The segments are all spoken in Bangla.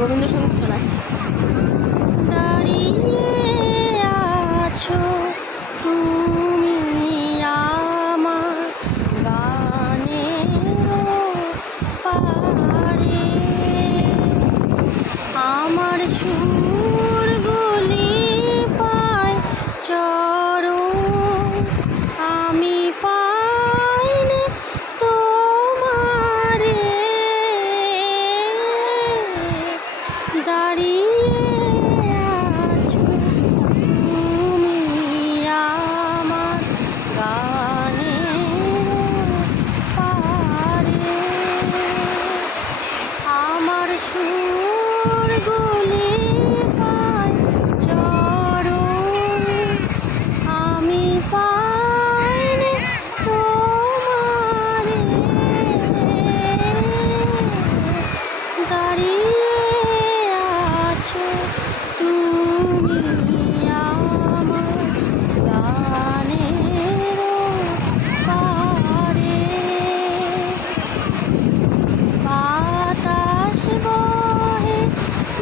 রবীন্দ্রসঙ্গীত শোনাচ্ছি। দাঁড়িয়ে আছো তুমি আমার গানের পারে, আমার সুরগুলি পায় চরণ, আমি পাইনি তোমারে। দাঁড়িয়ে আছো তুমি আমার গানের পারে, আমার সুরগুলি পায় চরণ, আমি পাইনি তোমারে। দাঁড়িয়ে আছো তুমি আমার গানের পারে, বাতাস বহে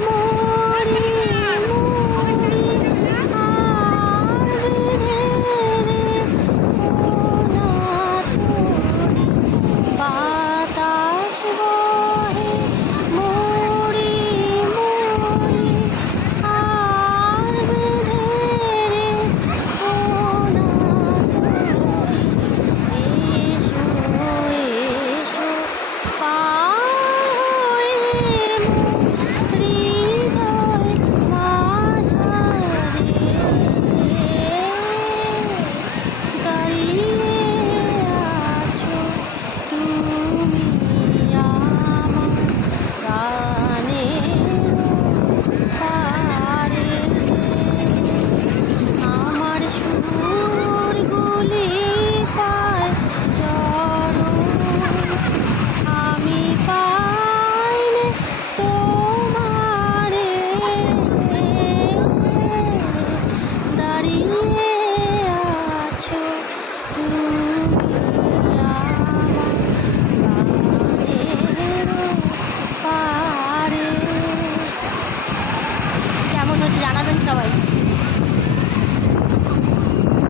মরি মরি আর বেঁধে রে কোনা তোরি, বাতাস বহে মরি মরি আর বেঁধে রে কোনা তোরি। এসো এসো পার হয়ে